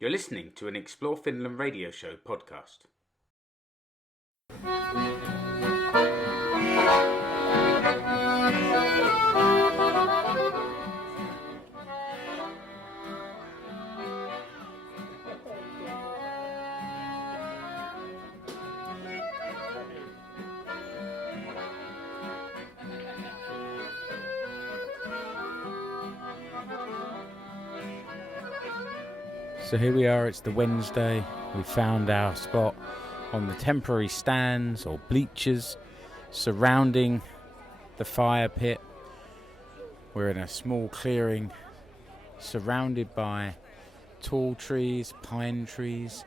You're listening to an Explore Finland radio show podcast. So here we are, it's the Wednesday. We found our spot on the temporary stands or bleachers surrounding the fire pit. We're in a small clearing surrounded by tall trees, pine trees.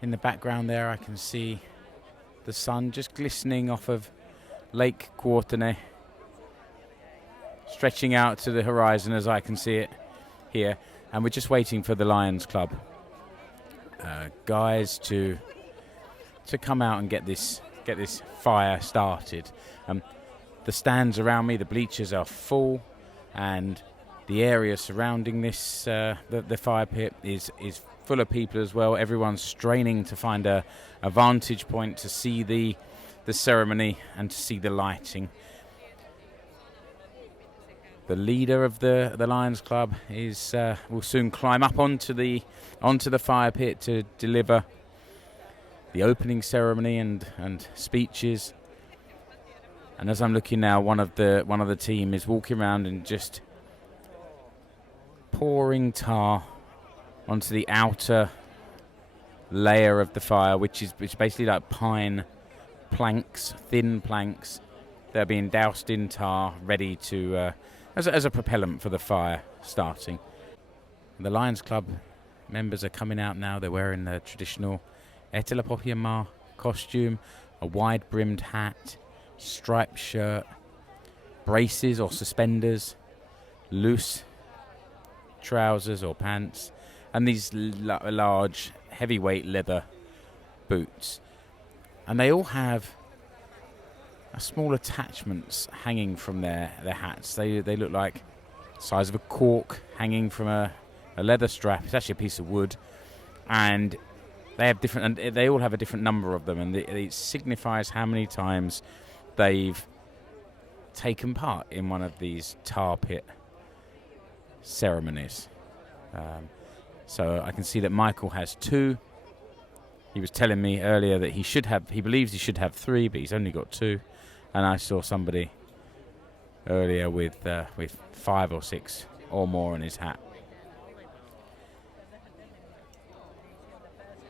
In the background there I can see the sun just glistening off of Lake Kuortane, stretching out to the horizon as I can see it here. And we're just waiting for the Lions Club guys to come out and get this fire started. The stands around me, the bleachers are full, and the area surrounding this the fire pit is full of people as well. Everyone's straining to find a vantage point to see the ceremony and to see the lighting. The leader of the Lions Club will soon climb up onto the fire pit to deliver the opening ceremony and speeches. And as I'm looking now, one of the team is walking around and just pouring tar onto the outer layer of the fire, which is basically like pine planks, thin planks that are being doused in tar, ready to as a propellant for the fire starting. The Lions Club members are coming out now. They're wearing the traditional Etelä-Pohjanmaa costume, a wide-brimmed hat, striped shirt, braces or suspenders, loose trousers or pants, and these large, heavyweight leather boots. And they all have small attachments hanging from their hats. They look like the size of a cork hanging from a leather strap. It's actually a piece of wood, and they all have a different number of them, and it signifies how many times they've taken part in one of these tar pit ceremonies. So I can see that Michael has 2. He was telling me earlier that he believes he should have 3, but he's only got 2. And I saw somebody earlier with 5 or 6 or more in his hat.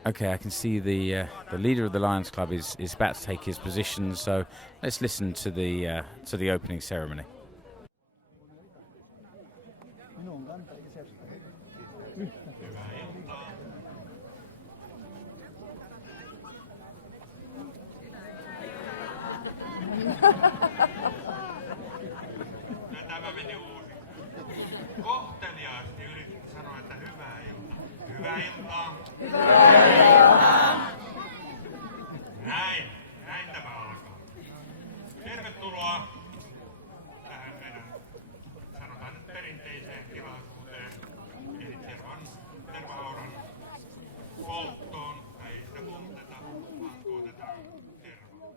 Okay, I can see the leader of the Lions Club is about to take his position. So let's listen to the opening ceremony. Tämä meni uusiksi. Kohteliaasti yritin sanoa, että hyvää iltaa. Hyvää iltaa. Hyvää iltaa. Näin tämä alkaa. Tervetuloa tähän meidän, sanotaan nyt perinteiseen tilaisuuteen, eli tervahaudan polttoon. Ei sitä polteta, vaan tuotetaan tervaa.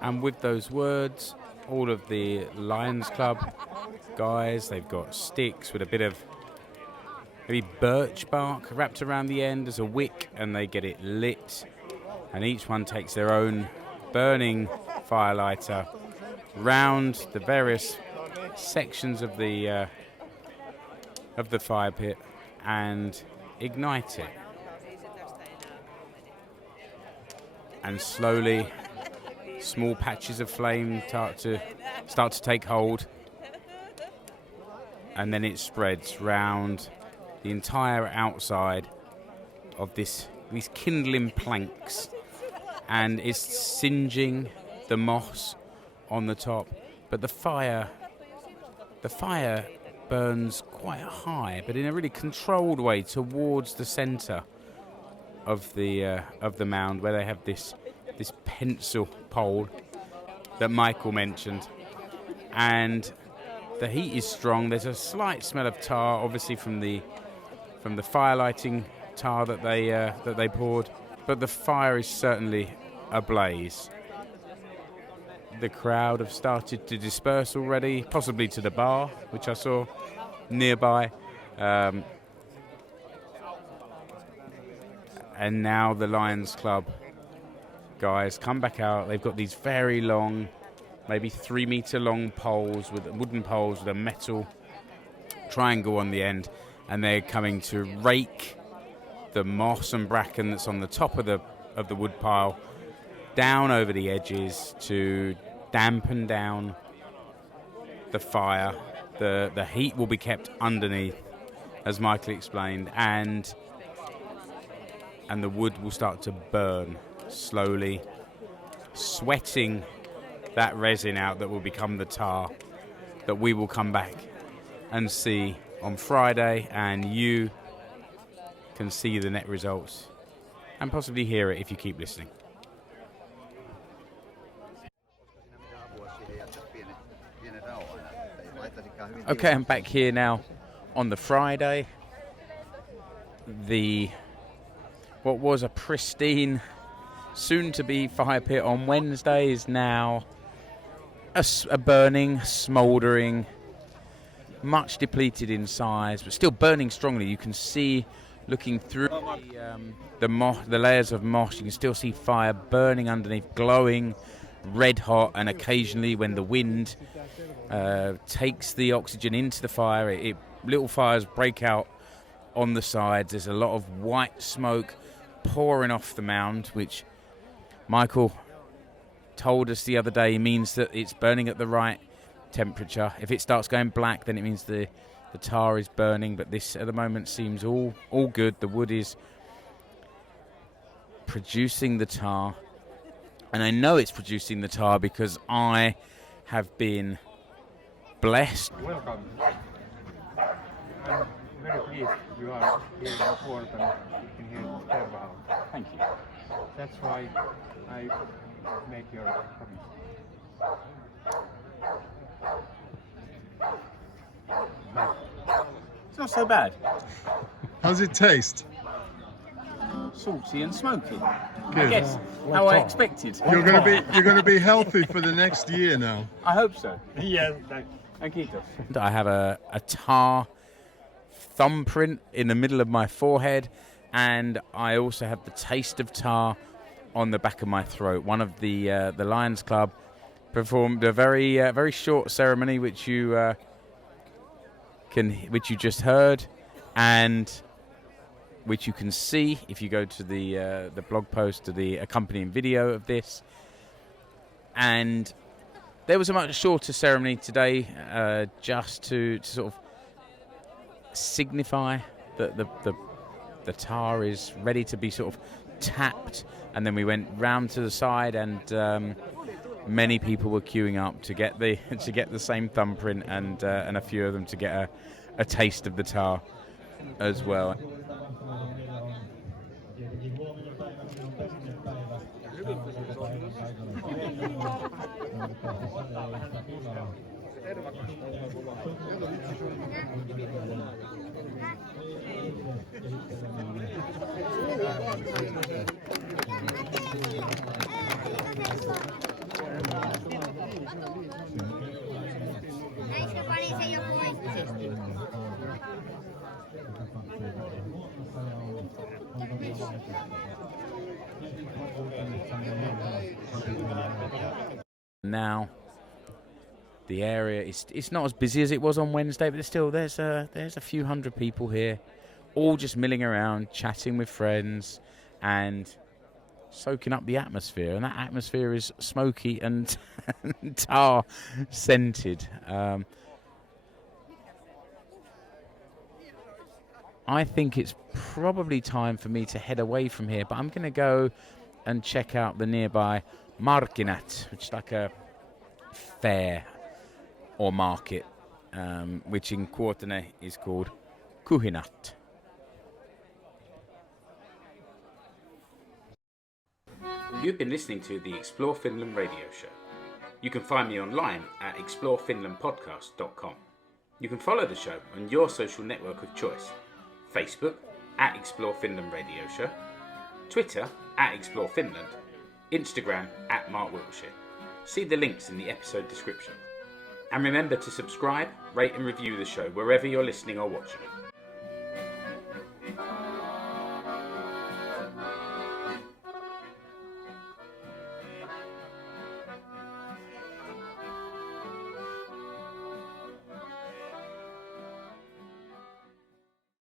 And with those words, all of the Lions Club guys, they've got sticks with a bit of maybe birch bark wrapped around the end as a wick, and they get it lit. And each one takes their own burning firelighter round the various sections of the fire pit and ignite it. And slowly, small patches of flame start to take hold, and then it spreads round the entire outside of these kindling planks, and it's singeing the moss on the top. But the fire burns quite high, but in a really controlled way towards the centre of the mound, where they have this pencil pole that Michael mentioned. And the heat is strong. There's a slight smell of tar, obviously from the from the fire lighting tar that they poured. But the fire is certainly ablaze. The crowd have started to disperse already, possibly to the bar, which I saw nearby. And now the Lions Club guys come back out. They've got these very long, maybe 3 meter long poles, with wooden poles with a metal triangle on the end, and they're coming to rake the moss and bracken that's on the top of the wood pile down over the edges to dampen down the fire. The heat will be kept underneath, as Michael explained, and the wood will start to burn slowly, sweating that resin out that will become the tar that we will come back and see on Friday, and you can see the net results and possibly hear it if you keep listening. Okay, I'm back here now on the Friday. What was a pristine, soon-to-be fire pit on Wednesday is now a burning, smouldering, much depleted in size, but still burning strongly. You can see, looking through the layers of moss, you can still see fire burning underneath, glowing, red hot, and occasionally when the wind takes the oxygen into the fire, little fires break out on the sides. There's a lot of white smoke pouring off the mound, which Michael told us the other day means that it's burning at the right temperature. If it starts going black, then it means the tar is burning, but this at the moment seems all good. The wood is producing the tar, and I know it's producing the tar because I have been blessed. Welcome. I'm very pleased you are here in Kuortane in here in Terwaviikko. Thank you. That's why I made your promise. It's not so bad. How's it taste? Salty and smoky. I Good. guess how I expected. You're gonna be healthy for the next year now. I hope so. Yes, thank you. I have a tar thumbprint in the middle of my forehead, and I also have the taste of tar on the back of my throat. One of the Lions Club performed a very short ceremony, which you just heard, and which you can see if you go to the blog post to the accompanying video of this. And there was a much shorter ceremony today, just to sort of signify that the tar is ready to be sort of tapped. And then we went round to the side, and many people were queuing up to get the same thumbprint, and a few of them to get a taste of the tar as well. Now the area it's not as busy as it was on Wednesday, but there's a few hundred people here, all just milling around, chatting with friends and soaking up the atmosphere. And that atmosphere is smoky and tar scented. I think it's probably time for me to head away from here, but I'm going to go and check out the nearby Markkinat, which is like a fair or market, which in Kuortane is called Kuhinat. You've been listening to the Explore Finland radio show. You can find me online at explorefinlandpodcast.com. You can follow the show on your social network of choice. Facebook at Explore Finland Radio Show, Twitter at Explore Finland, Instagram at Mark Wiltshear. See the links in the episode description. And remember to subscribe, rate and review the show wherever you're listening or watching.